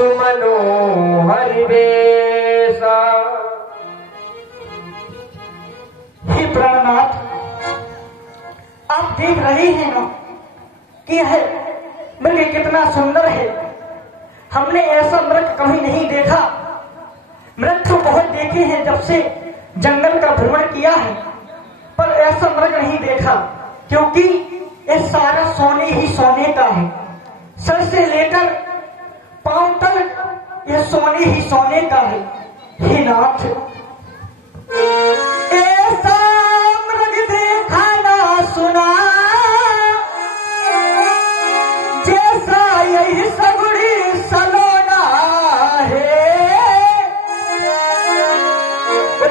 सुमनोहर बेसा। हे प्राणनाथ, आप देख रहे हैं ना कि यह मृग कितना सुंदर है। हमने ऐसा मृग कभी नहीं देखा। मृग तो बहुत देखे हैं जब से जंगल का भ्रमण किया है, पर ऐसा मृग नहीं देखा, क्योंकि ये सारा सोने ही सोने का है। सर से लेकर पांव तक ये सोने ही सोने का है। हे नाथ, ऐसा मृग देखा ना सुना, जैसा यही सगुड़ी सलोना है।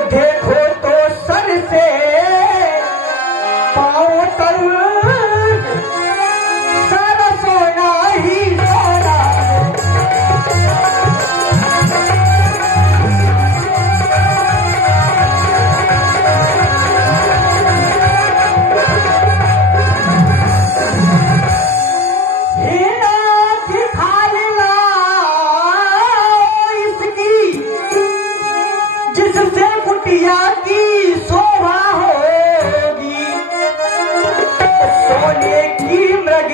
देखो तो सर से पांव तक सारा सोना ही सोना है। कुटिया की शोभा होगी, सोने की मृग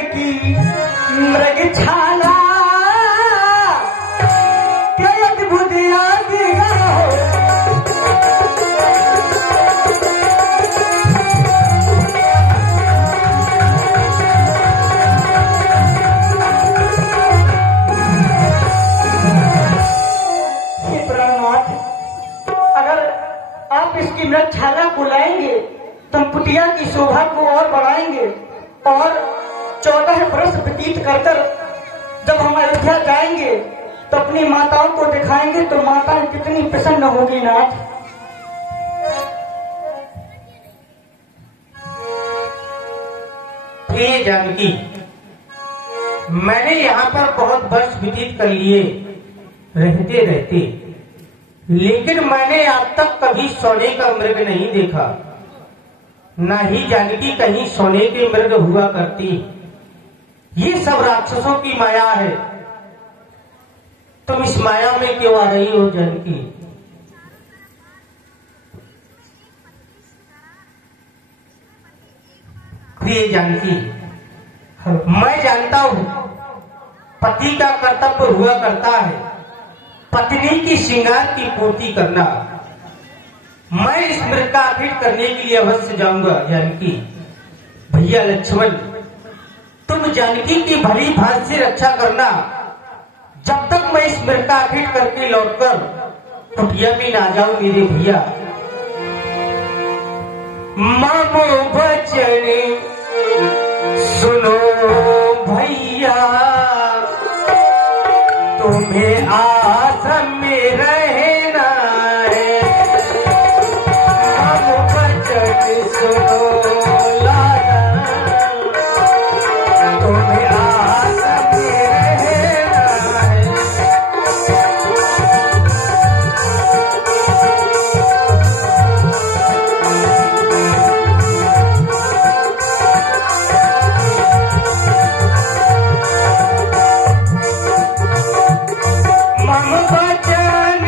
छाला क्या अद्भुत यादिया हो। आप इसकी मृगछाला को लाएंगे तो हम कुटिया की शोभा को और बढ़ाएंगे, और 14 वर्ष व्यतीत कर जब हम अयोध्या जाएंगे तो अपनी माताओं को दिखाएंगे तो माताएं कितनी प्रसन्न होगी नाथ। ये जानकी, मैंने यहाँ पर बहुत वर्ष व्यतीत कर लिए रहते रहते, लेकिन मैंने आज तक कभी सोने का मृग नहीं देखा, न ही जानकी कहीं सोने के मृग हुआ करती। ये सब राक्षसों की माया है। तुम इस माया में क्यों आ रही हो जानकी? प्रिय जानकी, मैं जानता हूं पति का कर्तव्य हुआ करता है पत्नी की श्रृंगार की पूर्ति करना। मैं इस मृग का भेंट करने के लिए अवश्य जाऊंगा जानकी। भैया लक्ष्मण, तुम जानकी की भली भांति से रक्षा करना, जब तक मैं इस मृग का भेंट करके लौटकर कुटिया में ना जाऊं मेरे भैया। मामो बचन सुनो भैया, तुम्हें आश्रम में रहना है। हम बचन सुनो लाला, तुम्हें आश्रम में रहना है। मम बचन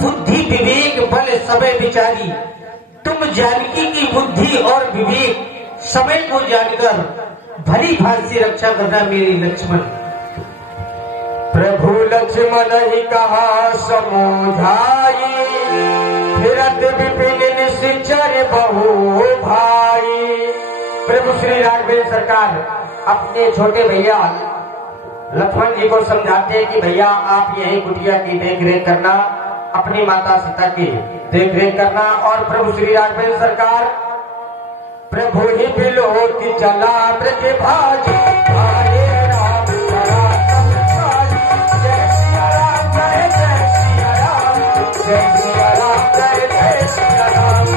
बुद्धि विवेक बल समय विचारी। तुम जानकी की बुद्धि और विवेक समय को जानकर भली भांति रक्षा करना मेरे लक्ष्मण। प्रभु लक्ष्मण ही कहा समझाई, फिरत विपिन निश्चर बहु भाई। प्रभु श्री राघवेंद्र सरकार अपने छोटे भैया लक्ष्मण जी को समझाते हैं कि भैया आप यही कुटिया की देख रेख करना, अपनी माता सीता की देख रेख करना। और प्रभु श्री राघवेंद्र सरकार प्रभु ही बिलो की चला ब्रज भाजी, हरे राम चला जय सिया राम जय जय सिया राम, जय सिया राम जय जय सिया राम।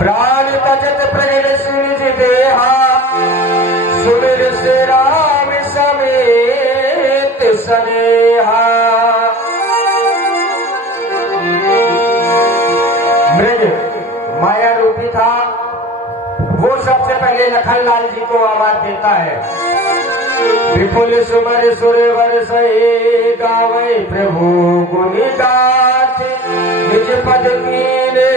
प्राण तजत प्रेम सुनिज देहा, सुमिर से राम समेत सनेहा। ब्रज माया रूपी था, वो सबसे पहले लखनलाल जी को आवाज देता है। विपुल सुमर सुरवर सही गावे, प्रभु गुण गाथ निज पद कीने,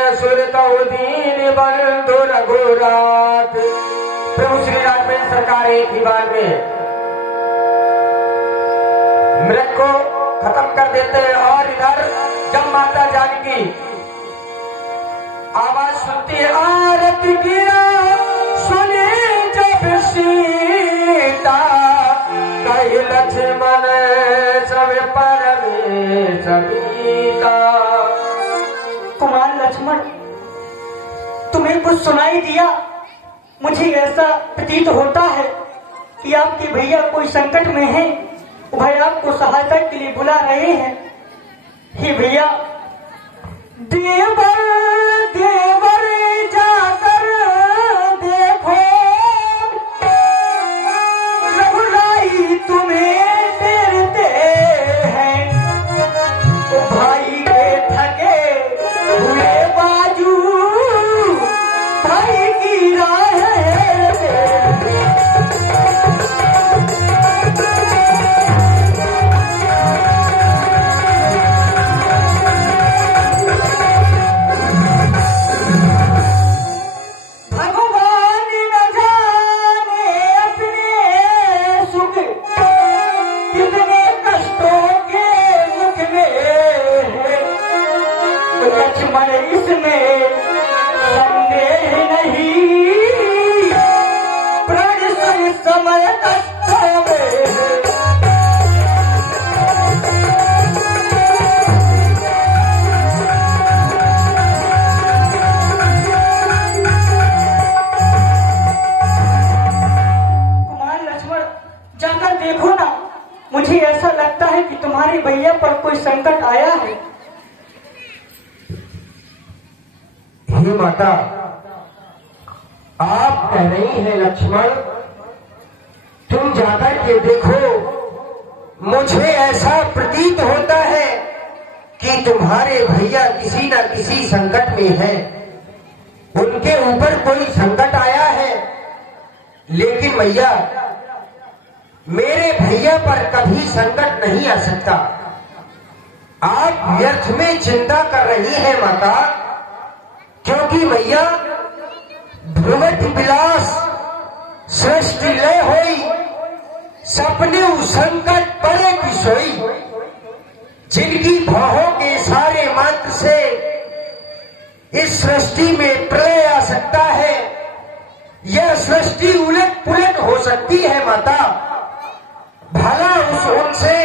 असुर दीन बंधु रघुरात। प्रभु श्री राघवेंद्र सरकार एक ही बार में मृग को खत्म कर देते हैं। और इधर जब माता जानकी आवाज सुनती है, आरती गिरा सुने जब सीता, कही लक्ष्मण सब परमेश बीता। कुमार लक्ष्मण, तुम्हें कुछ सुनाई दिया? मुझे ऐसा प्रतीत होता है कि आपके भैया कोई संकट में हैं, भाई आपको सहायता के लिए बुला रहे हैं। हे भैया, देवर देवर जाकर देखो, रघुराई तुम्हें डरते हैं। भाई के थके हुए बाजू, भाई की राह भैया पर कोई संकट आया है। हे माता, आप कह रही हैं लक्ष्मण, तुम जाकर के देखो। मुझे ऐसा प्रतीत होता है कि तुम्हारे भैया किसी न किसी संकट में हैं, उनके ऊपर कोई संकट आया है, लेकिन मैया मेरे भैया पर कभी संकट नहीं आ सकता। आप व्यर्थ में चिंता कर रही हैं माता, क्योंकि मैया ध्रुवट विलास सृष्टि लय होई, सपने संकट पड़े की सोई। जिनकी भावों के सारे मंत्र से इस सृष्टि में प्रलय आ सकता है, यह सृष्टि उलट पुलट हो सकती है माता। भला उनसे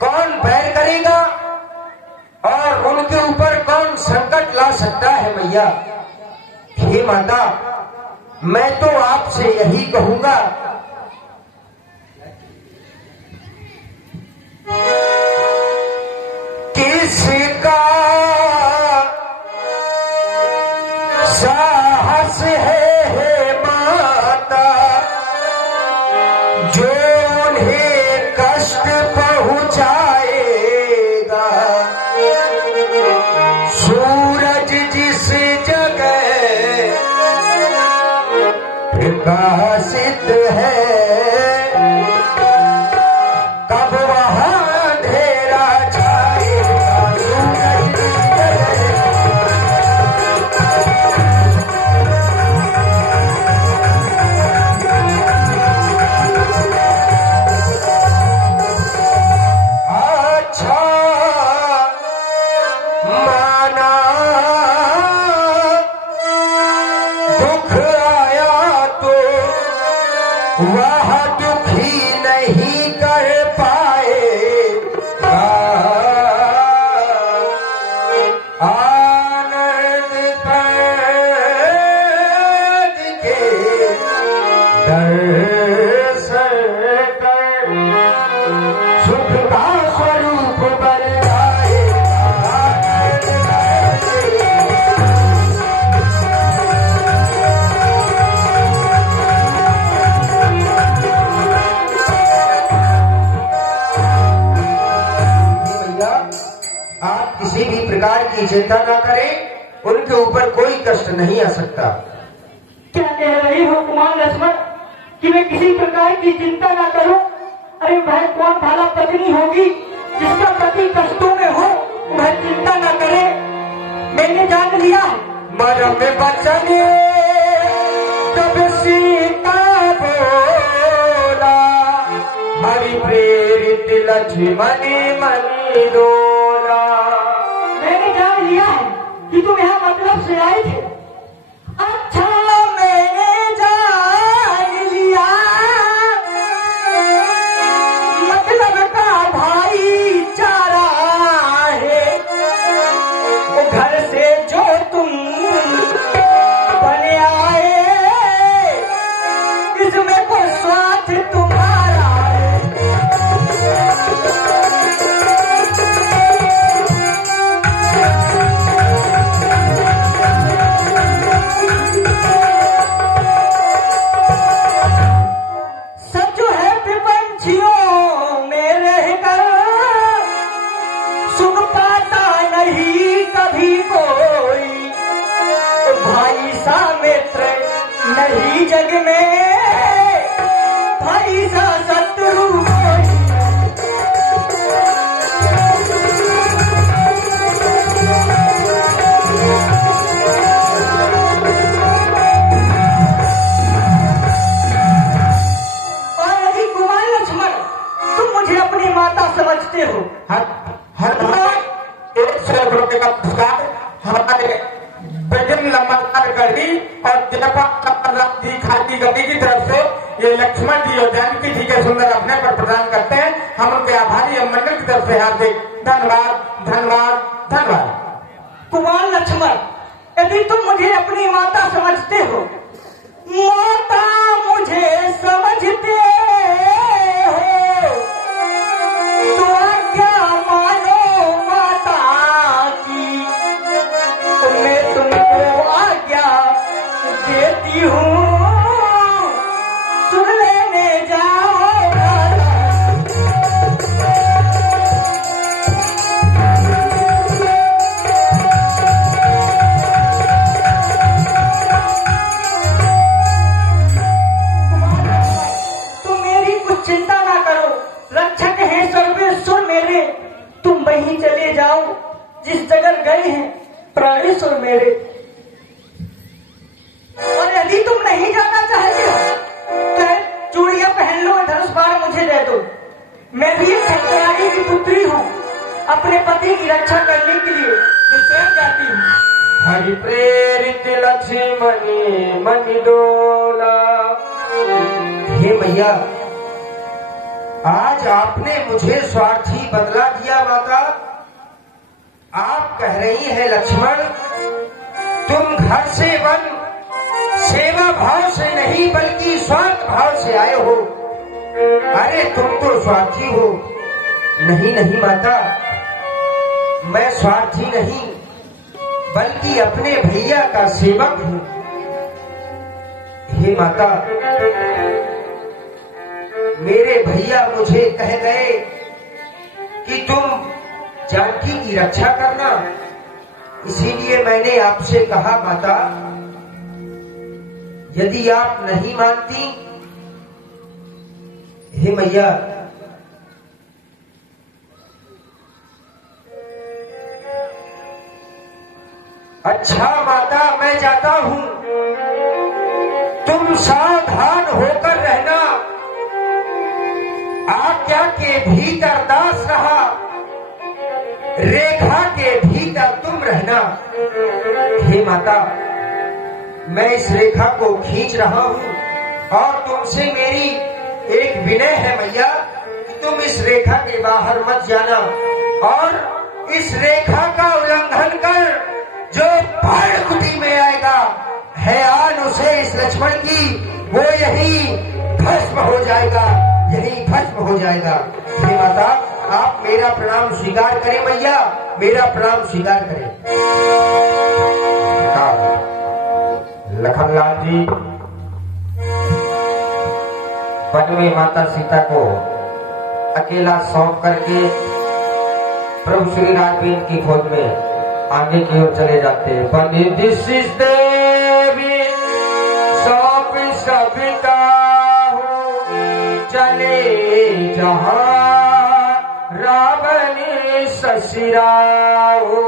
कौन बैर करेगा और उनके ऊपर कौन संकट ला सकता है मैया। हे माता, मैं तो आपसे यही कहूंगा किसका साहस है माता जो उन्हें कष्ट पहुंचाएगा। सूरज जिस जगह प्रकाशित है, कब वहां अंधेरा छाएगा। सूरज जिस जगह वह दुखी नहीं कर पाएगा। आनंद पद के दर्शन कर सुख का स्वरूप किसी भी प्रकार की चिंता न करें, उनके ऊपर कोई कष्ट नहीं आ सकता। क्या कह रही हो कुमार लक्ष्मण कि मैं किसी प्रकार की चिंता न करूं? अरे वह कौन भला पत्नी होगी जिसका पति कष्टों में हो, वह चिंता न करे। मैंने जान लिया है। मरम बचन तब सीता बोला, हरि प्रेरित लक्ष्मण मनी डोला। मैंने जान लिया है कि तुम यहाँ मतलब से आए थे। अच्छा मैंने जान लिया मतलब का भाईचारा है। वो घर से जो तुम बने आए, इसमें कोई स्वार्थ तुम्हारा है। नहीं जग में भाई सा शत्रु और अभी कुमार लक्ष्मण, तुम मुझे अपनी माता समझते हो। हर 100 रुपये का पुरस्कार हमारे बजन लंबा गढ़ी और जी खाती गढ़ी की तरफ से ये लक्ष्मण जी और जानकी जी के सुंदर अपने पर प्रदान करते हैं। हम उनके आभारी और मंडल की तरफ से हार्दिक धन्यवाद धन्यवाद धन्यवाद। कुमार लक्ष्मण, यदि तुम मुझे अपनी माता समझते हो, माता मुझे समझते हो, तो क्या मानो माता की, मैं तुमको आज्ञा देती हूँ, सुन लेने जाओ। रक्षक हैं सर्वेश्वर मेरे, तुम वहीं चले जाओ जिस जगह गए हैं प्राणेश्वर मेरे। और यदि तुम नहीं जाना चाहते हो तो चूड़ियां पहन लो, धनुष बाण मुझे दे दो। मैं भी एक क्षत्रियाणी की पुत्री हूँ, अपने पति की रक्षा करने के लिए मैं स्वयं जाती हूँ। हरि प्रेरित लक्ष्मणी मणि डोला। हे मैया, आज आपने मुझे स्वार्थी बदला दिया माता। आप कह रही हैं लक्ष्मण, तुम घर से वन सेवा भाव से नहीं बल्कि स्वार्थ भाव से आए हो। अरे तुम तो स्वार्थी हो। नहीं नहीं माता, मैं स्वार्थी नहीं बल्कि अपने भैया का सेवक हूँ। हे माता, मेरे भैया मुझे कह गए कि तुम जानकी की रक्षा करना, इसीलिए मैंने आपसे कहा माता, यदि आप नहीं मानती। हे मैया, अच्छा माता, मैं जाता हूँ, तुम सावधान होकर रहना। आज्ञा के भीतर दास रहा, रेखा के भीतर तुम रहना। हे माता, मैं इस रेखा को खींच रहा हूँ और तुमसे मेरी एक विनय है मैया कि तुम इस रेखा के बाहर मत जाना, और इस रेखा का उल्लंघन कर जो बाण कुटी में आएगा है आन उसे इस लक्ष्मण की, वो यही भस्म हो जाएगा, यही भस्म हो जाएगा। हे माता, आप मेरा प्रणाम स्वीकार करें मैया, मेरा प्रणाम स्वीकार करें। लखनलाल जी वन में माता सीता को अकेला सौंप करके प्रभु श्री राघवेंद्र की खोज में आगे की ओर चले जाते हैं। बनी दिस इज देवी सौंप सबिता चले जहां रावणी ससुराओ।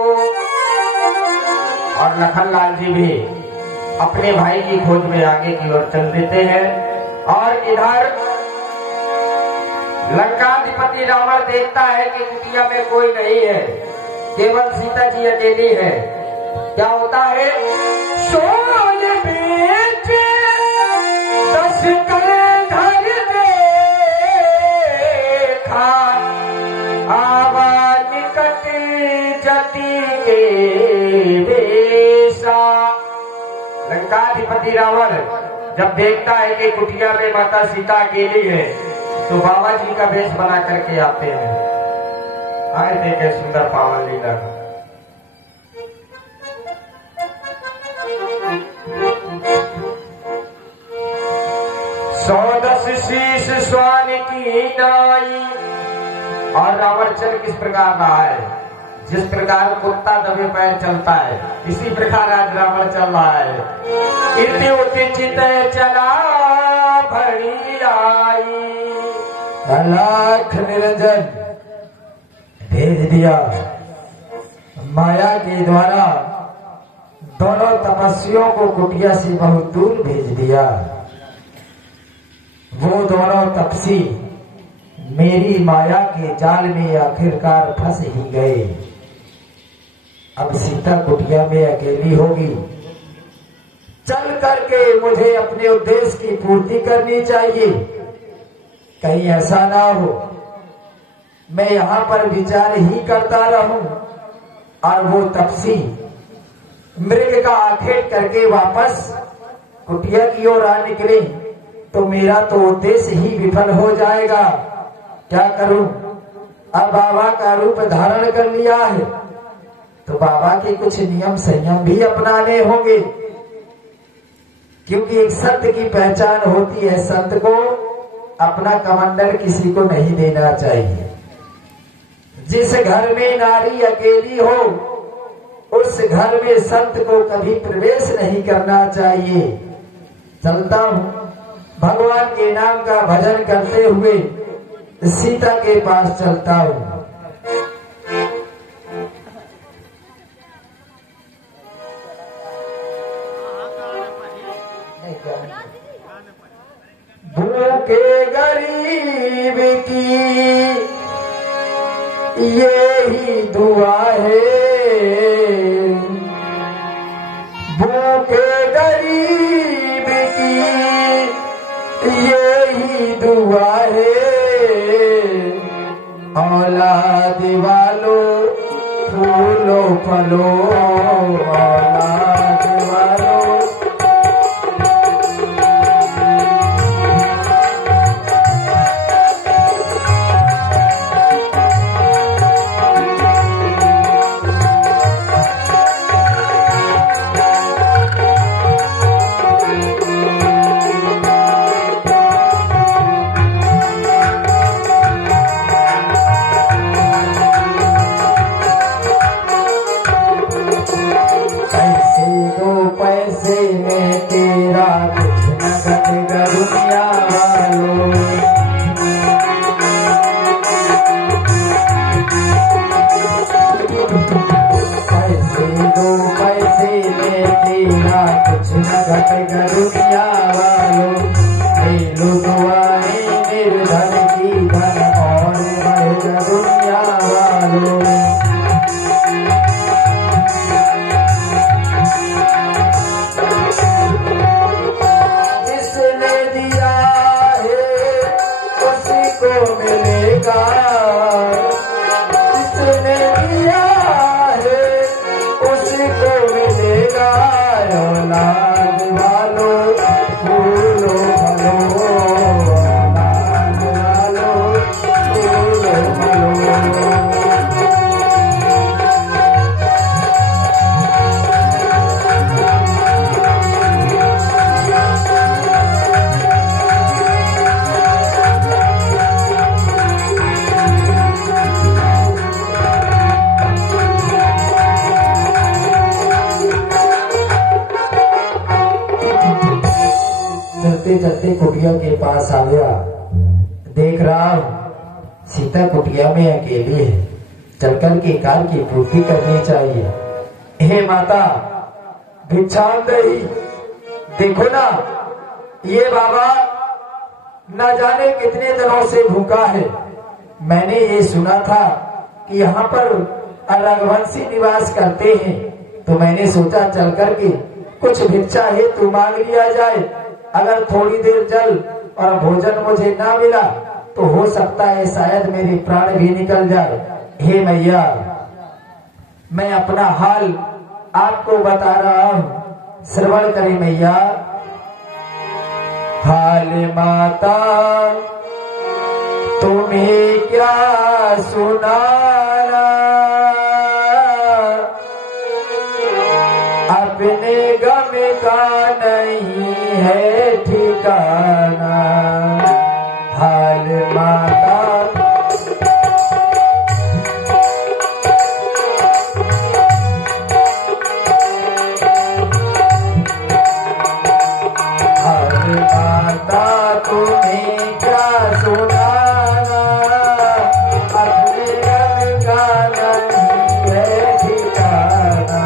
और लखनलाल जी भी अपने भाई की खोज में आगे की ओर चल देते हैं। और इधर लंकाधिपति रावण देखता है कि कुटिया में कोई नहीं है, केवल सीता जी अकेली है। क्या होता है? सोन बेच 10 कलधर देखा, आवा निकट जति के वेशा। लंकाधिपति रावण जब देखता है कि कुटिया में माता सीता अकेली है तो बाबा जी का वेश बना करके आते हैं। आए देखे सुंदर पावन लीला। सौदस शीश स्वान की नाई। और रावण चल किस प्रकार रहा है? जिस प्रकार कुत्ता दबे पैर चलता है, इसी प्रकार आज रावण चल रहा है। इति उति चित चला भरी आई। लाख निरंजन भेज दिया, माया के द्वारा दोनों तपस्वियों को कुटिया से बहुत दूर भेज दिया। वो दोनों तपसी मेरी माया के जाल में आखिरकार फंस ही गए। अब सीता कुटिया में अकेली होगी, चल करके मुझे अपने उद्देश्य की पूर्ति करनी चाहिए। कहीं ऐसा ना हो मैं यहाँ पर विचार ही करता रहूं और वो तपसी मृग का आखेट करके वापस कुटिया की ओर आ निकले तो मेरा तो उद्देश्य ही विफल हो जाएगा। क्या करूं? अब बाबा का रूप धारण कर लिया है तो बाबा के कुछ नियम संयम भी अपनाने होंगे, क्योंकि एक संत की पहचान होती है, संत को अपना कमंडल किसी को नहीं देना चाहिए। जिस घर में नारी अकेली हो उस घर में संत को कभी प्रवेश नहीं करना चाहिए। चलता हूँ, भगवान के नाम का भजन करते हुए सीता के पास चलता हूँ। भूखे गरीब की यही दुआ है, भूखे गरीब की यही दुआ है, औलाद वालों फूलो फलो, औलाद वालों। पैसे में तेरा कुछ न घटेगा दुनिया वालों, पैसे दो पैसे में तेरा कुछ न घटेगा दुनिया वालों, ले लो दुआएं निर्धन की धन और बढ़ेगा दुनिया वालों। मिलेगा जिसने दिया है उसको मिलेगा, औलाद वालों फूलो फलो, औलाद वालों फूलो फलो। चलते चलते कुटिया के पास आ गया, देख रहा हूँ सीता कुटिया में अकेली है, चलकर के कार की पूर्ति करनी चाहिए। हे माता भिक्षाम दही, देखो ना ये बाबा न जाने कितने दिनों से भूखा है। मैंने ये सुना था कि यहाँ पर रघुवंशी निवास करते हैं, तो मैंने सोचा चल करके कुछ भिक्षा हेतु मांग लिया जाए। अगर थोड़ी देर जल और भोजन मुझे ना मिला तो हो सकता है शायद मेरे प्राण भी निकल जाए। हे मैया, मैं अपना हाल आपको बता रहा हूँ, श्रवण करें मैया। हाल माता तुम्हें क्या सुनाना, अपने गम का नहीं है ठिकाना। हाल माता हाल माता तुम्हें क्या सुनाना, अपने गम का नहीं है ठिकाना।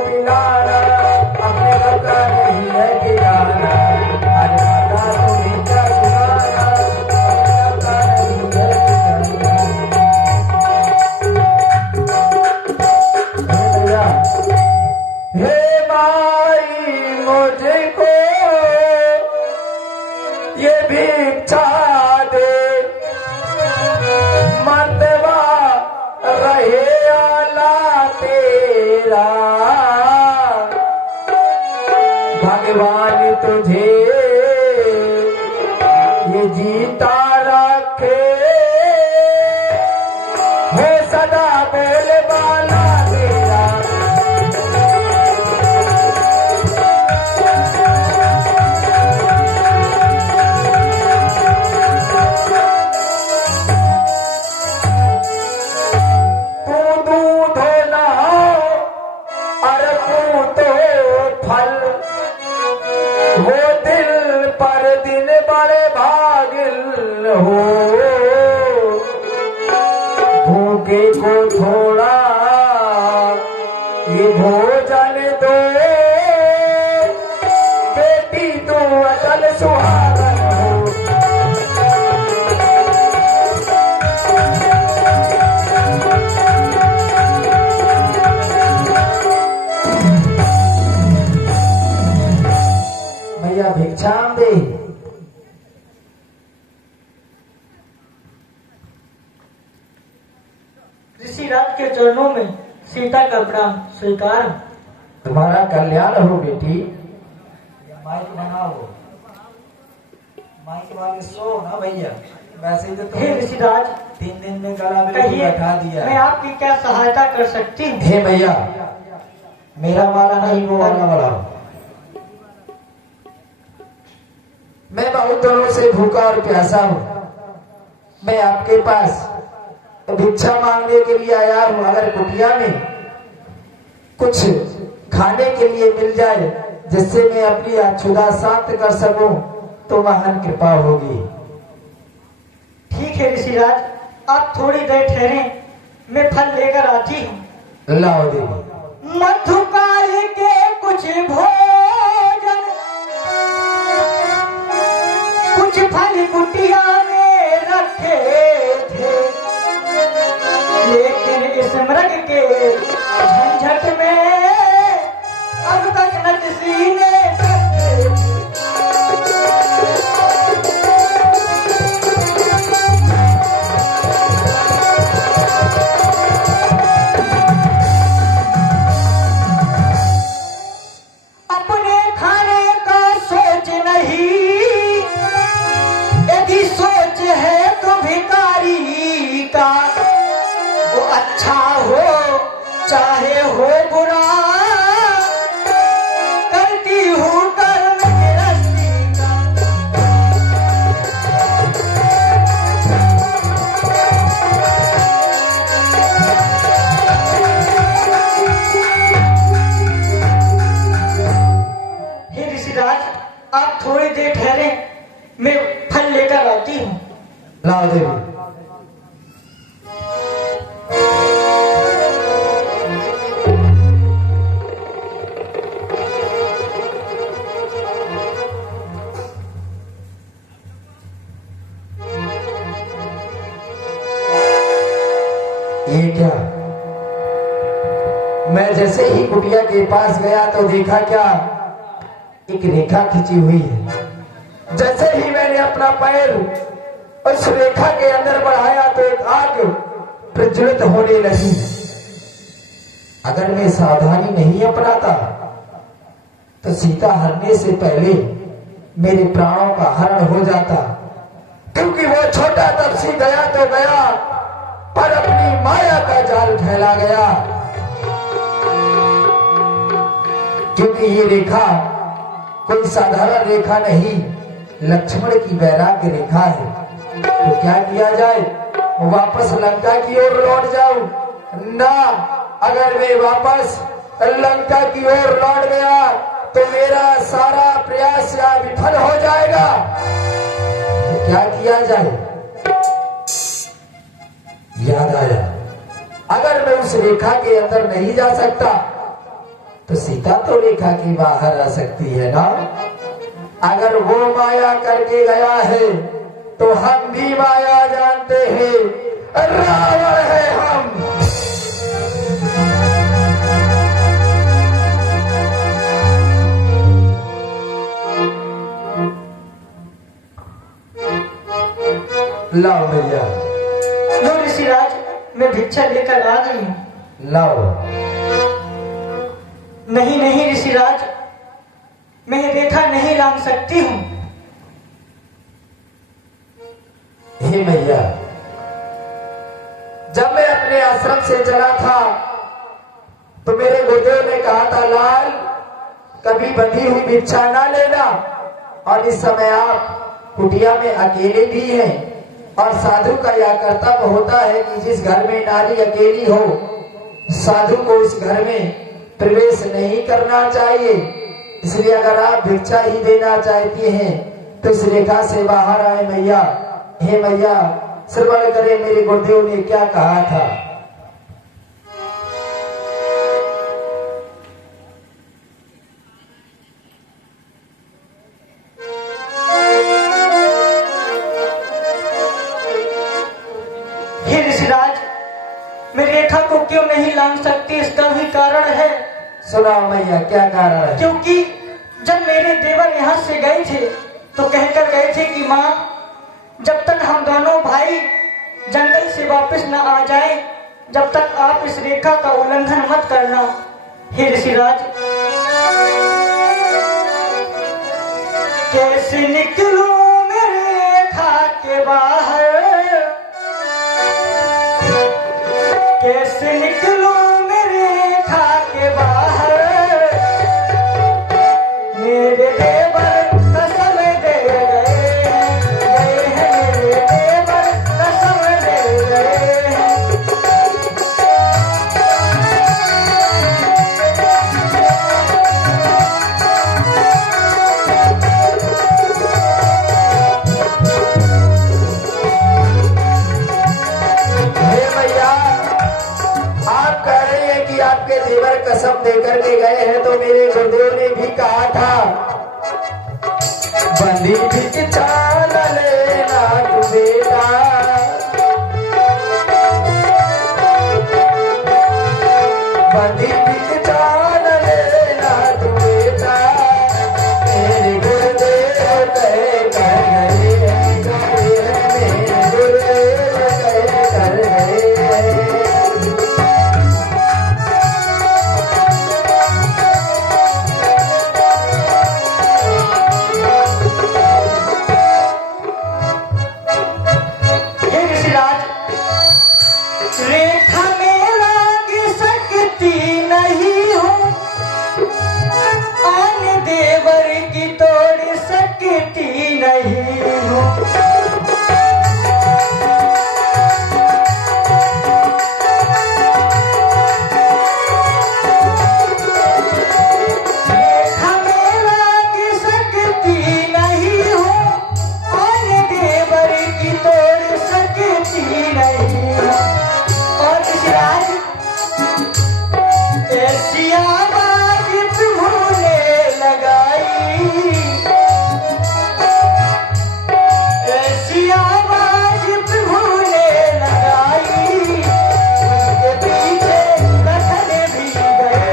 पिला भगवान तुझे ये जीता रखे, हो सदा बोल वाला तेरा। तू दूध नहाओ और तू तो फल, वो दिल पर दिन बड़े भागिल हो। भूखे को थोड़ा ये भोजन दो, बेटी तू अटल सुहागन हो। भैया भिक्षाम दे। ऋषिराज के चरणों में सीता का प्रणाम स्वीकार। तुम्हारा कल्याण हो बेटी। माइक बनाओ, माइक वाले सो ना भैया। वैसे तो हे ऋषिराज, 3 दिन में गला में कहिए बैठा दिया। मैं आपकी क्या सहायता कर सकती हूँ? हे भैया, मेरा वाला नहीं वो वाला वाला। मैं बहुत दिनों से भूखा और प्यासा हूँ। मैं आपके पास भिक्षा मांगने के लिए आया हूँ। अगर कुटिया में कुछ खाने के लिए मिल जाए जिससे मैं अपनी अक्षुधा शांत कर सकूं तो महान कृपा होगी। ठीक है ऋषिराज, आप थोड़ी देर ठहरे, मैं फल लेकर आती हूँ। लाओ देवी। मधुकाल के कुछ भोजन, कुछ फल कुटिया में रखे थे, लेकिन इस मृग के झंझट में अब तक न किसी ने अपने खाने का सोच नहीं। यदि सोच है तो भिखारी का, वो अच्छा हो चाहे हो बुरा, करती हूँ कर्म गृहस्थी का। हे ऋषिराज, आप थोड़ी देर ठहरे, मैं फल लेकर आती हूँ। लाओ देवी। ये क्या? मैं जैसे ही कुटिया के पास गया तो देखा क्या, एक रेखा खींची हुई है। जैसे ही मैंने अपना पैर उस रेखा के अंदर बढ़ाया तो एक आग प्रज्वलित होने लगी। अगर मैं सावधानी नहीं अपनाता तो सीता हरने से पहले मेरे प्राणों का हरण हो जाता, क्योंकि वो छोटा तपसी गया तो गया पर अपनी माया का जाल फैला गया। क्योंकि ये रेखा कोई साधारण रेखा नहीं, लक्ष्मण की वैराग्य रेखा है। तो क्या किया जाए, वापस लंका की ओर लौट जाऊं ना? अगर मैं वापस लंका की ओर लौट गया तो मेरा सारा प्रयास विफल हो जाएगा। तो क्या किया जाए? याद आया, अगर मैं उस रेखा के अंदर नहीं जा सकता तो सीता तो रेखा की बाहर आ सकती है ना। अगर वो माया करके गया है तो हम भी माया जानते हैं, रावण है हम। लाओ भैया। लो ऋषिराज, मैं भिक्षा लेकर आ गई हूँ। लाओ। नहीं नहीं ऋषिराज, मैं रेखा नहीं लांग सकती हूँ। हे मैया, जब मैं अपने आश्रम से चला था तो मेरे गुरुदेव ने कहा था, लाल कभी बंधी हुई भिक्षा ना लेना। और इस समय आप कुटिया में अकेले भी हैं और साधु का यह कर्तव्य होता है कि जिस घर में नारी अकेली हो, साधु को उस घर में प्रवेश नहीं करना चाहिए। इसलिए अगर आप भिक्षा ही देना चाहती हैं तो इस रेखा से बाहर आए मैया। हे मैया, श्रवण करे मेरे गुरुदेव ने क्या कहा था। हे ऋषिराज, मैं रेखा को क्यों नहीं लांग सकती, इसका भी कारण है। सुनाओ मैया, क्या कारण है। क्योंकि जब मेरे देवर यहाँ से गए थे तो कहकर गए थे कि माँ, जब तक हम दोनों भाई जंगल से वापस न आ जाए, जब तक आप इस रेखा का उल्लंघन मत करना। हे ऋषिराज, कैसे निकलूं मैं रेखा के बाहर, कैसे निकलूं मैं रेखा के बाहर, मेरे देवर कसम दे गए हैं, मेरे देवर कसम दे गए हैं। हे मैया, आप कह रही हैं कि आपके देवर कसम देकर के गए हैं, तो मेरे गुरुदेव ने भी कहा था, बंदी भिक्षा न लेना तू बेटा, बंदी भिक्षा न लेना तू बेटा, मेरे गुरुदेव कहे कर गए, मेरे गुरुदेव कहे कर गए। हे ऋषिराज, रेखा में लाग सकती नहीं हूँ, आन देवर की तोड़ सकती नहीं हूँ। रेखा में लाग सकती नहीं हूँ, आन देवर की तोड़ सकती नहीं हूँ। और ऋषिराज, ऐसी आवाज तूने लगाई, ऐसी आवाज तूने लगाई, उनके पीछे लखन भी गए।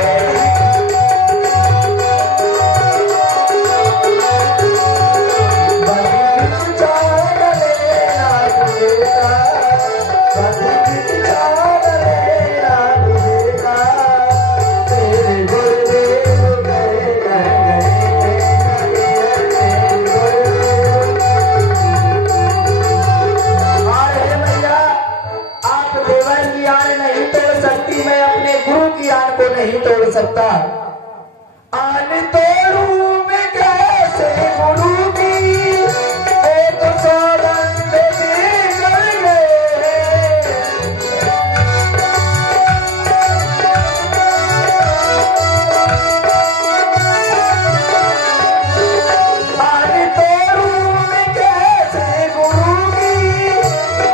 मैं अपने गुरु की आन को नहीं तोड़ सकता। आन तोड़ू मैं कैसे गुरु की, वो तो सौगंध देकर गए। आन तोड़ू मैं कैसे गुरु की,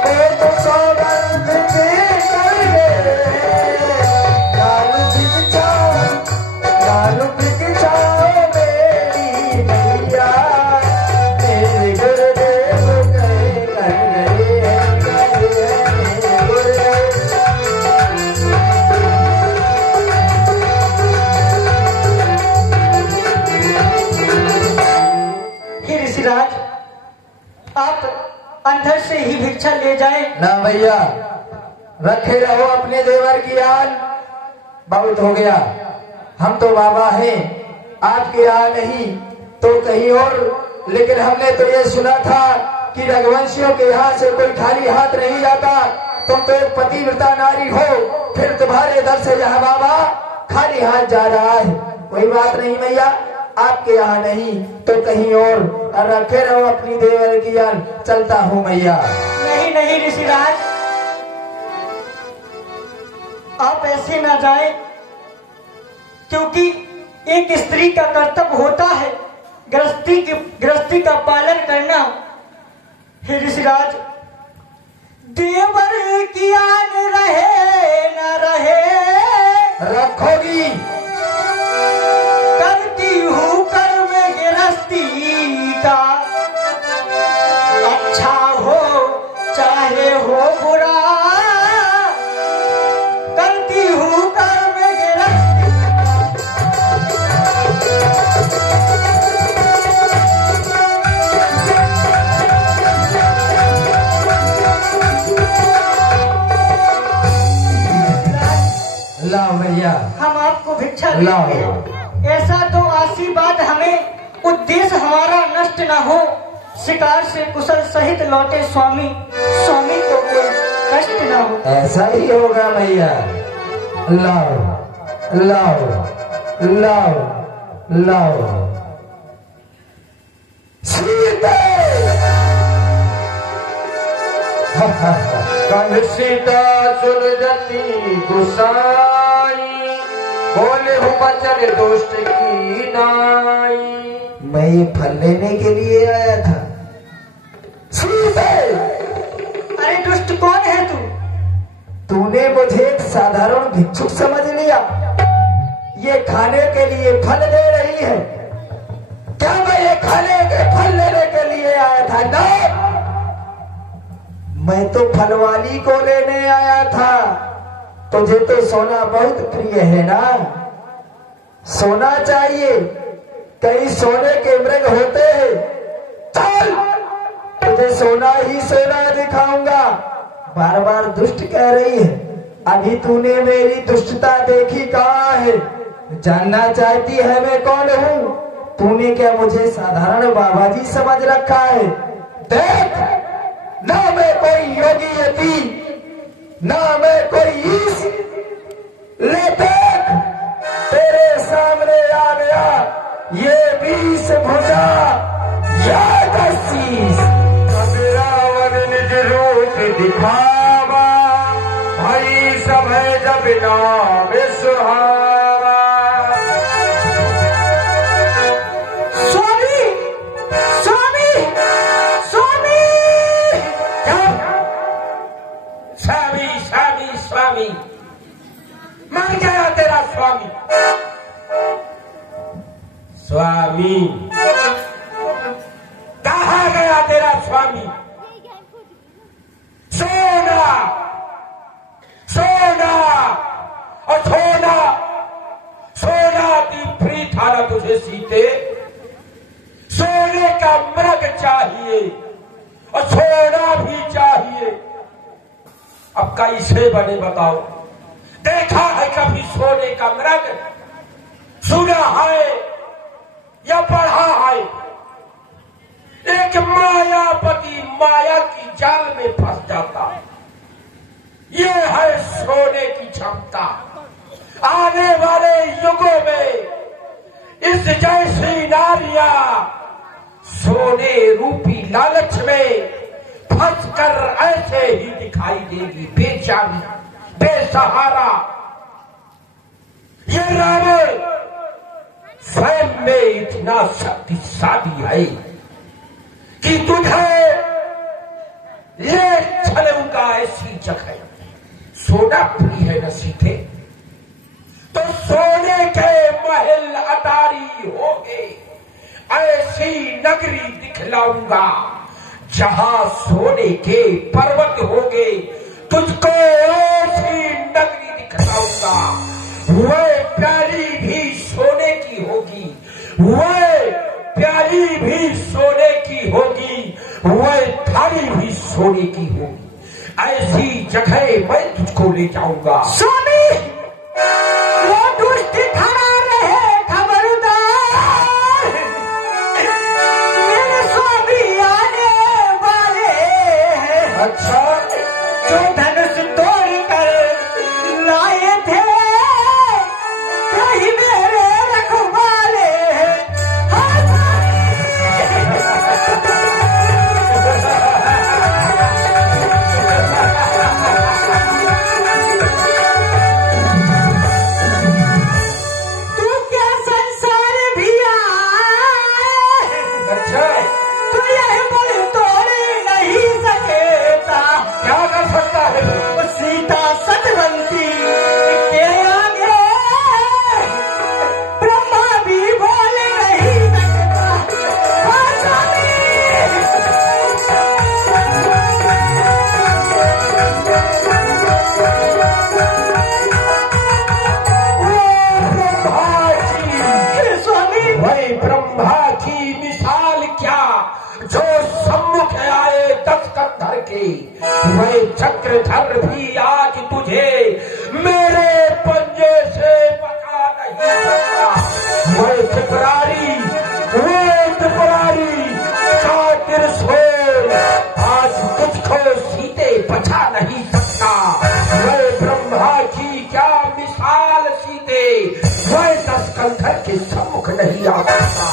वो तो सौगंध देकर गए। लालू भिक्षा मेरी मैया, मेरे गुरुदेव कहे कर गए, मेरे गुरुदेव। हे ऋषिराज, आप अंदर से ही भिक्षा ले जाएं। ना भैया, रखे रहो अपने देवर की आन, बहुत हो गया। हम तो बाबा हैं, आपके यहाँ नहीं तो कहीं और, लेकिन हमने तो ये सुना था कि रघुवंशियों के यहाँ से कोई खाली हाथ नहीं जाता। तुम तो एक पतिव्रता नारी हो, फिर तुम्हारे दर से यहाँ बाबा खाली हाथ जा रहा है। कोई बात नहीं मैया, आपके यहाँ नहीं तो कहीं और रखे रहो अपनी देवर की यान, चलता हूँ मैया। नहीं नहीं ऋषिराज, आप ऐसे ना जाए, क्योंकि एक स्त्री का कर्तव्य होता है गृहस्थी का पालन करना। हे ऋषिराज, देवर की आन रहे न रहे रखोगी, करती हूँ कर्म गृहस्थी का, अच्छा हो चाहे हो बुरा, करती हूँ कर्म गृहस्थी। लाओ भैया, हम आपको भिक्षा लाओ। देते हैं। ऐसा तो आशीर्वाद हमें उद्देश्य हमारा नष्ट न हो, शिकार से कुशल सहित लौटे स्वामी को कोई कष्ट न हो। ऐसा ही होगा भैया। लाओ लाओ लाओ लाओ। सीता कंध सीता सुलझती गुसाई, बोले हूँ बचन दोस्त की नाई। मैं ये फल लेने के लिए आया था। सीता, अरे दुष्ट कौन है तू? तूने मुझे एक साधारण भिक्षुक समझ लिया। ये खाने के लिए फल दे रही है। क्या मैं ये खाने के फल लेने के लिए आया था? ना, मैं तो फलवाली को लेने आया था। तुझे तो सोना बहुत प्रिय है ना, सोना चाहिए। कई सोने के मृग होते हैं। चल, तुझे सोना ही सोना दिखाऊंगा। बार बार दुष्ट कह रही है। अभी तूने मेरी दुष्टता देखी कहाँ है? जानना चाहती है मैं कौन हूँ? तूने क्या मुझे साधारण बाबा जी समझ रखा है? देख, ना मैं कोई योगी यति, ना मैं कोई ईश। ले देख, तेरे सामने आ गया ये 20 भुजा या 10 शीश। रावण निज रूप दिखावा, भाई सब है जब नाम सुहावा। स्वामी स्वामी स्वामी। स्वामी स्वामी स्वामी, मर गया तेरा स्वामी। स्वामी, कहाँ गया तेरा स्वामी? सोना सोना और सोना, सोना दीप्री था ना तुझे सीते। सोने का मृग चाहिए और सोना भी चाहिए। अब कैसे बने बताओ? देखा है कभी सोने का मृग? सुना है या पढ़ा है? एक मायापति माया की जाल में फंस जाता है। ये है सोने की क्षमता। आने वाले युगों में इस जैसी नारियां सोने रूपी लालच में फंस कर ऐसे ही दिखाई देगी, बेचारी, बेसहारा। ये रावण स्वयं में इतना शक्तिशाली है कि तुझे ले चलूंगा ऐसी जगह। सोना प्रिय है न सीते, तो सोने के महल अटारी होंगे, ऐसी नगरी दिखलाऊंगा जहां सोने के पर्वत होंगे। तुझको ऐसी नगरी दिखलाऊंगा, वह प्यारी भी सोने की होगी, वह प्यारी भी सोने की होगी, वह थाली भी सोने की होगी। ऐसी जगह मैं तुझको ले जाऊंगा। स्वामी, वो दुष्ट खड़ा रहे खबरदार। मैं ब्रह्मा की मिसाल क्या, जो सम्मुख आए 10 कंधर के, मैं चक्रधर भी आज तुझे मेरे पंजे से बचा नहीं सकता। मैं त्रिपुरारी, वो त्रिपुरारी चातिर सोल आज तुझको सीधे बचा नहीं सकता। मैं ब्रह्मा की क्या मिसाल, सीधे मैं 10 कंधर के सम्मुख नहीं आ सकता।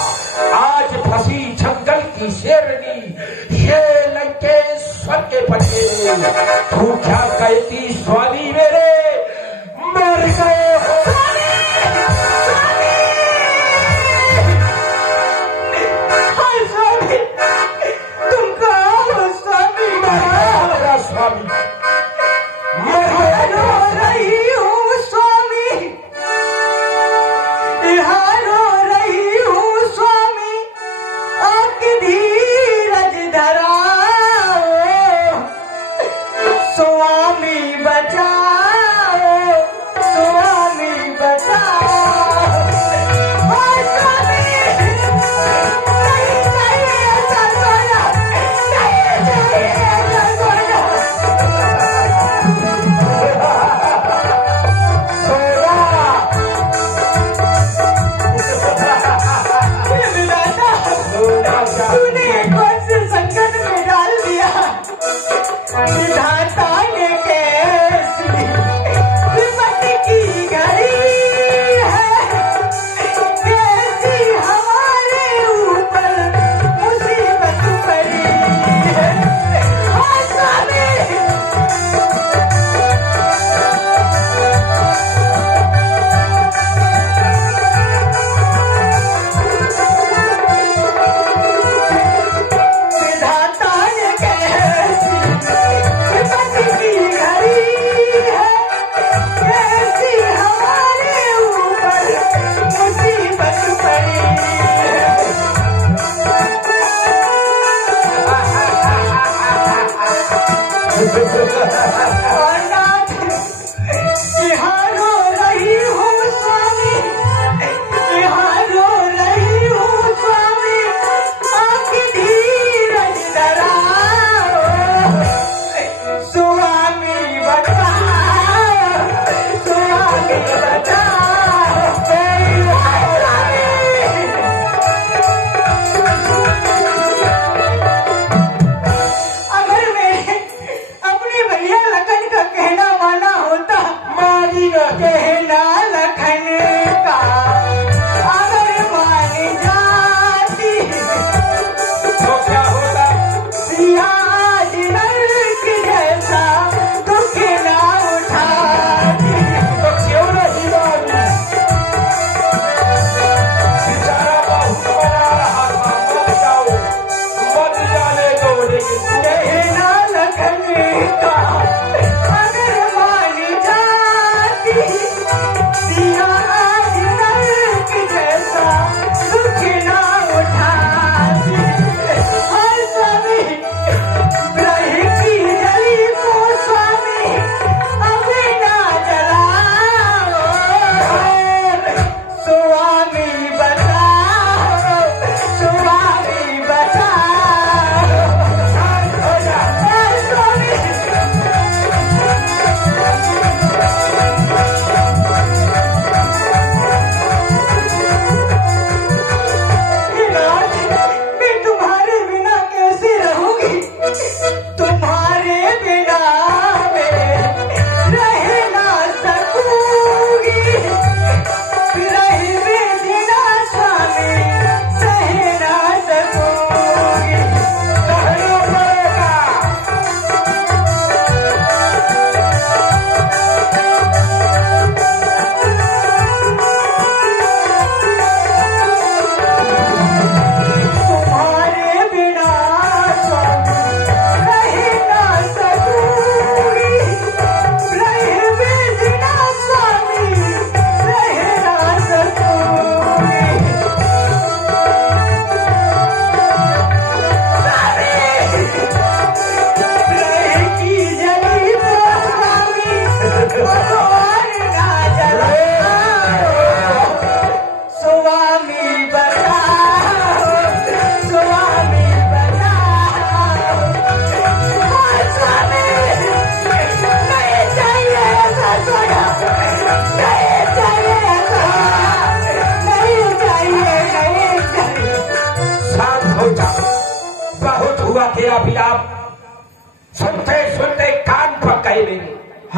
आज फंसी जंगल की शेरनी, ये लंकेश्वर के बच्चे, तू क्या कहती स्वामी मेरे मर गए हो। तुम कहाँ हो स्वामी? मेरा स्वामी मर रो रही हूँ स्वामी, यहाँ रो रही हूँ स्वामी, आपकी धीरज धराओ स्वामी।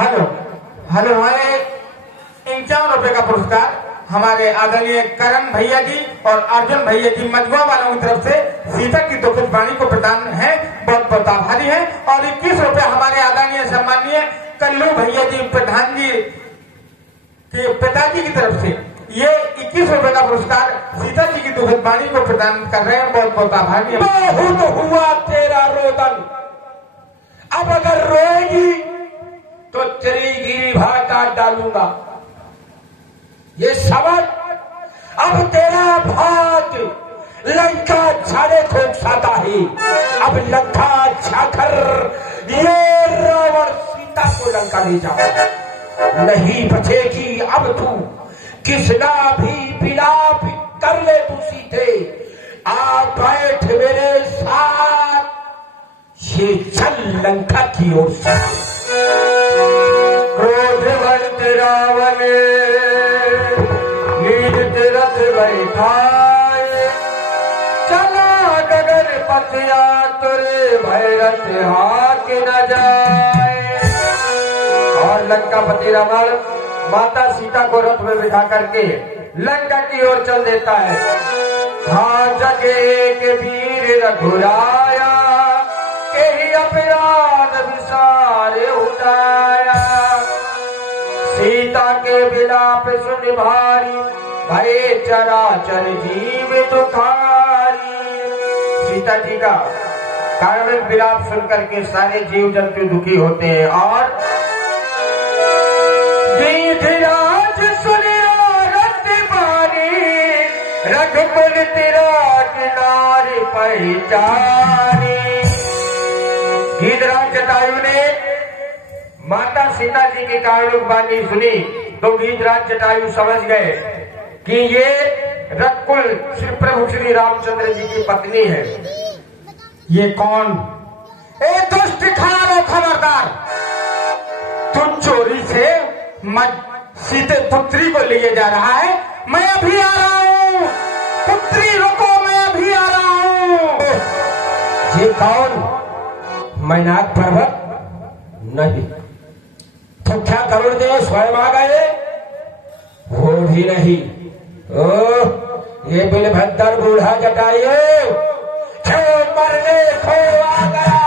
हेलो हेलो, हमारे 51 रुपए का पुरस्कार हमारे आदरणीय करण भैया जी और अर्जुन भैया जी मजबा वालों की तरफ से सीता की दुखद वाणी को प्रदान है, बहुत बहुत आभारी है। और 21 रुपए हमारे आदरणीय सम्मानीय कल्लू भैया जी प्रधान जी के पिताजी की तरफ से ये 21 रुपए का पुरस्कार सीता जी की दुखद वाणी को प्रदान कर रहे हैं, बहुत बहुत आभारी है। बहुत हुआ तेरा रोदन, अब अगर रोएगी तो तेरी गिरिभा काट डालूंगा। ये समझ, अब तेरा भाग लंका छाड़े खोखसाता है। अब लंका छाकर ये रावण सीता को लंका ले जाओ, नहीं बचेगी अब तू। किसना भी विलाप कर ले तू सीधे, आ बैठ मेरे साथ, ये चल लंका की ओर से। क्रोधवंत रावण नीच रथ बैठाए, चला गगन पथिया तुरे भैरथ हाथ न जाए। और लंकापति रावण माता सीता को रथ में बिठा करके लंका की ओर चल देता है। हाँ जगे के वीर रघुराया, के ही अपराध विसारे उठाया। सीता के विलाप सुन भारी, भये चराचर जीव दुखारी। सीता जी का कार्मिक विलाप सुन करके सारे जीव जंतु दुखी होते हैं। और राज सुनिया रथ बानी, रघुकुल तेरा किनारे पहचानी। गीधराज जटायु ने माता सीता जी की कार्मिक वाणी सुनी तो गीधराज जटायु समझ गए कि ये रघुकुल श्री प्रभु श्री रामचंद्र जी की पत्नी है। ये कौन? ए दुष्ट खानो खबरदार, तू चोरी से सीते पुत्री को लिए जा रहा है। मैं अभी आ रहा हूँ, पुत्री रुको, मैं अभी आ रहा हूँ। ये कौन? मैनाक पर्वत? नहीं तो क्या करुण देव स्वयं आ गए? वो भी नहीं। ये बिलभद्र बूढ़ा जटायु क्यों मरने को आ गया?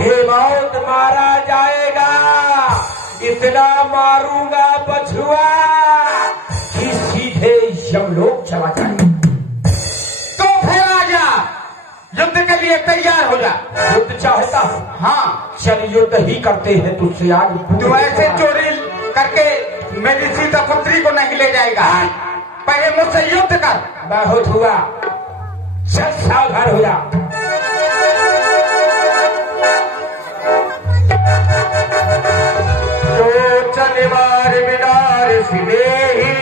ये मौत मारा जाएगा, इतना मारूंगा बछुआ कि सीधे यमलोक चला जाए। तो फिर आजा, युद्ध के लिए तैयार हो जा। युद्ध चाहता? हाँ चल युद्ध ही करते हैं तुझसे आज। तू ऐसे चोरी करके मेरी सीता पुत्री को नहीं ले जाएगा। पहले मुझसे युद्ध कर। बहुत हुआ, चल सावधान हो जा। निवार बिनार सिनेही,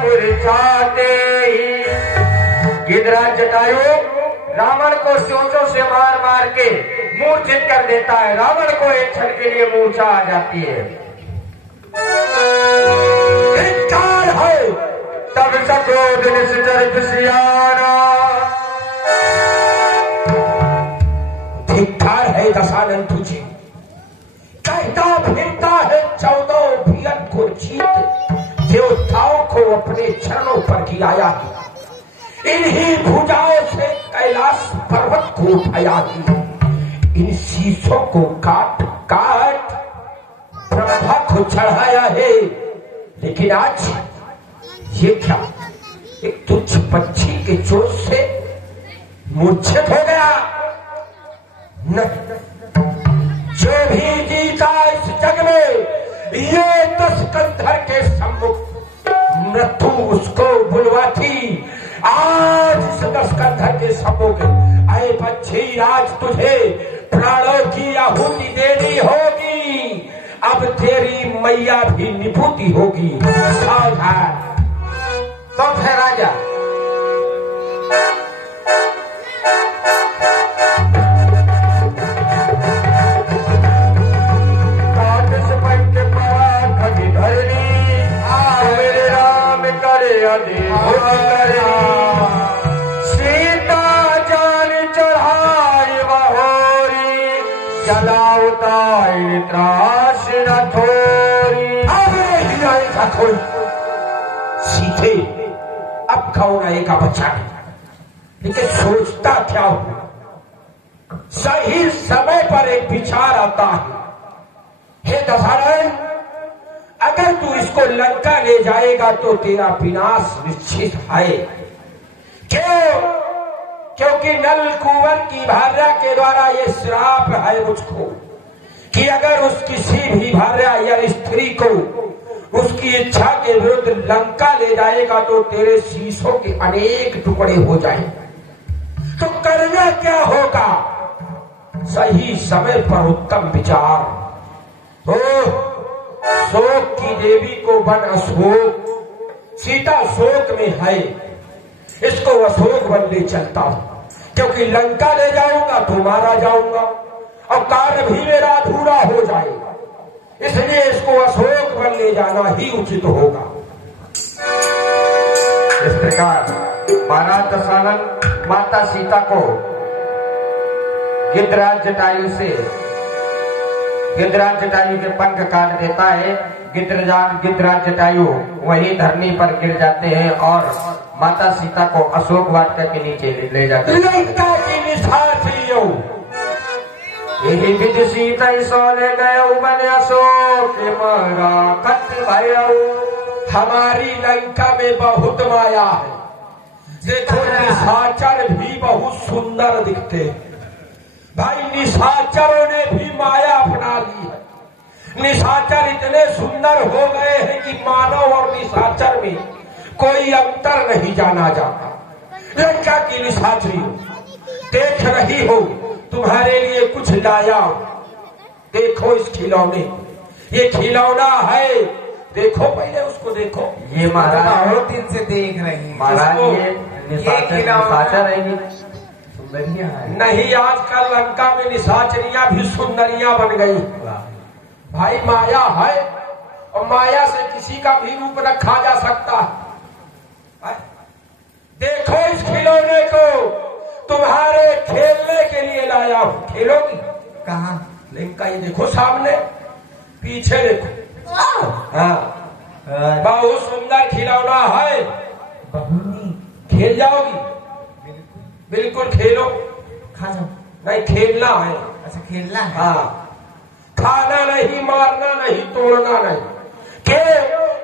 मुरझाते ही। गिद्धराज जटायु रावण को चोंचों से मार मार के मूर्छित कर देता है। रावण को एक क्षण के लिए मूर्छा आ जाती है। धिक्कार है तब सक्रोध निश्चर खुशियारा। धिक्कार है दशानन तुझे, कहता फिरता है 14 भियन को जीत, देवताओं को अपने चरणों पर गिराया है। इन्हीं भुजाओं से कैलाश पर्वत को उठाया है। इन शीशों को काट काट ब्रह्मा को चढ़ाया है। लेकिन आज ये क्या, एक तुच्छ पक्षी के चोट से मूर्छित हो गया? नहीं, जो भी जीता इस जग में ये 10 कंधर के सम्मुख मृत्यु उसको बुलवाती। आज इस 10 कंधर के सम्मुख आए बच्ची, आज तुझे प्राणों की आहुति देनी होगी। अब तेरी मैया भी निभूति होगी, सावधान। तो फिर राजा सीता जान चढ़ाई बहोरी, था कोई सीधे अब कौन आएगा बचाने, लेकिन सोचता क्या हो, सही समय पर एक विचार आता है, हे दशरथ, अगर तू इसको लंका ले जाएगा तो तेरा विनाश निश्चित है। क्यों? क्योंकि नल कुंवर की भार्या के द्वारा ये श्राप है मुझको कि अगर उस किसी भी भार्या या स्त्री को उसकी इच्छा के विरुद्ध लंका ले जाएगा तो तेरे शीशों के अनेक टुकड़े हो जाएंगे। तो करना क्या होगा? सही समय पर उत्तम विचार हो। शोक की देवी को वन अशोक, सीता शोक में है, इसको अशोक वन ले चलता हूं, क्योंकि लंका ले जाऊंगा तो मारा जाऊंगा और कार्य भी मेरा अधूरा हो जाएगा, इसलिए इसको अशोक वन ले जाना ही उचित होगा। इस प्रकार महाराज दशरथ माता सीता को गिद्धराज जटायु के पंख काट देता है। गिद्धराज जटायु वही धरनी पर गिर जाते हैं और माता सीता को अशोक वाटिका के नीचे ले जाते हैं। लंका की निशाचियों यही विधि सीता सोने गए मन अशोक मरा कट भैरव। हमारी लंका में बहुत माया है, देखो निशाचर भी बहुत सुंदर दिखते हैं। भाई निशाचरों ने भी माया अपना ली है। निशाचर इतने सुंदर हो गए हैं कि मानव और निशाचर में कोई अंतर नहीं जाना जाता। लंका की निशाचरी देख रही हो, तुम्हारे लिए कुछ लाया, देखो इस खिलौने, ये खिलौना है, देखो पहले उसको देखो। ये महाराज बहुत दिन से देख रहे हैं महाराज, ये निशाचर है सुंदरियां है नहीं। आजकल लंका में निशाचरियां भी सुंदरियां बन गई। भाई माया है और माया से किसी का भी रूप रखा जा सकता है। देखो इस खिलौने को, तुम्हारे खेलने के लिए लाया हूं, खेलोगी? कहाँ? लंका ये देखो सामने, पीछे देखो। हाँ बहुत सुंदर खिलौना है, खेल जाओगी? बिल्कुल खेलो। खा जाओ? नहीं खेलना है। अच्छा खेलना है? हाँ, खाना नहीं, मारना नहीं, तोड़ना नहीं।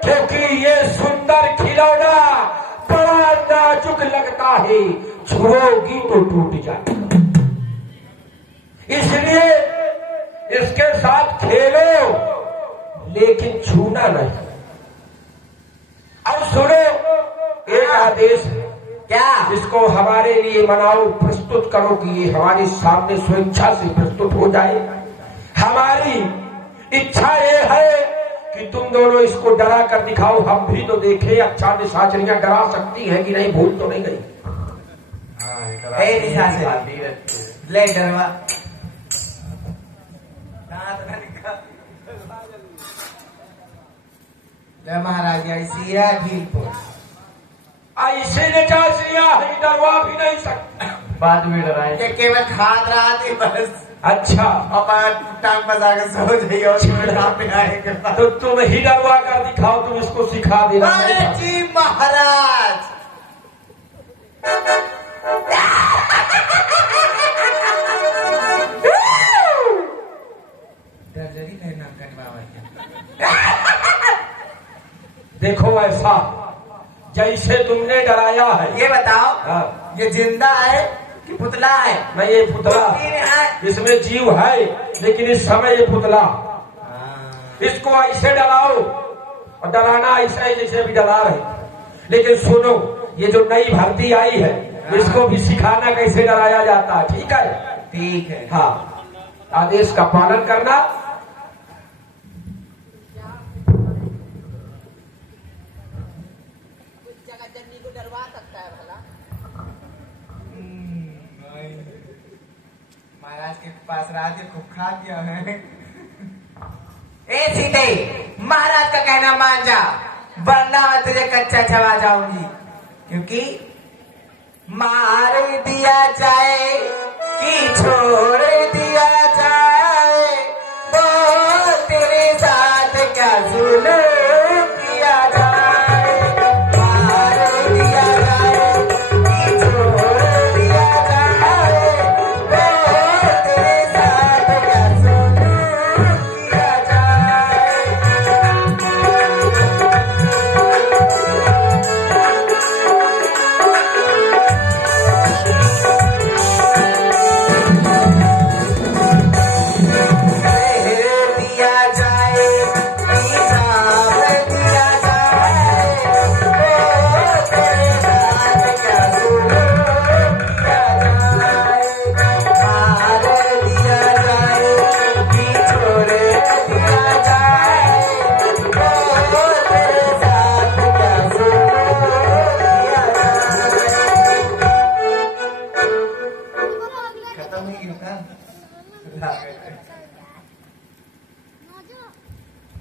क्योंकि ये सुंदर खिलौना बड़ा नाजुक लगता है, छुओगी तो टूट जाए, इसलिए इसके साथ खेलो लेकिन छूना नहीं। अब सुनो, एक आदेश है। क्या? इसको हमारे लिए मनाओ, प्रस्तुत करो कि ये हमारे सामने स्वेच्छा से प्रस्तुत हो जाए। हमारी इच्छा ये है कि तुम दोनों इसको डरा कर दिखाओ, हम भी तो देखें अच्छा निशाचरियां डरा सकती हैं कि नहीं, भूल तो नहीं गई। ले डरवा महाराज ऐसी है भीलपुर, ऐसे निशाचरियां है, डरवा भी नहीं सकते। बाद में डराए केवल खाद रहा थी बस। अच्छा, और टांग बजा के सो जाइए तो तुम ही डरवा कर दिखाओ, तुम इसको सिखा देना। अरे जी महाराज, देखो ऐसा जैसे तुमने डराया है। ये बताओ, ये जिंदा है कि पुतला है? नहीं, ये पुतला, इसमें जीव है लेकिन इस समय ये पुतला। इसको ऐसे डराओ, और डराना ऐसा ही जैसे अभी डरा रहे। लेकिन सुनो, ये जो नई भर्ती आई है, इसको भी सिखाना कैसे डराया जाता है। ठीक है? ठीक है। हाँ, आदेश का पालन करना। महाराज के पास राज को खा दिया है। ए सीते, महाराज का कहना मान जा, वरना मैं तुझे कच्चा छवा जाऊंगी। क्योंकि मार दिया जाए कि छोड़ दिया जाए, वो तेरे साथ क्या जुल्म किया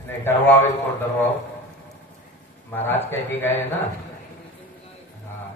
नहीं डरवाओ, इसको डरवाओ। महाराज कह के गए ना। हाँ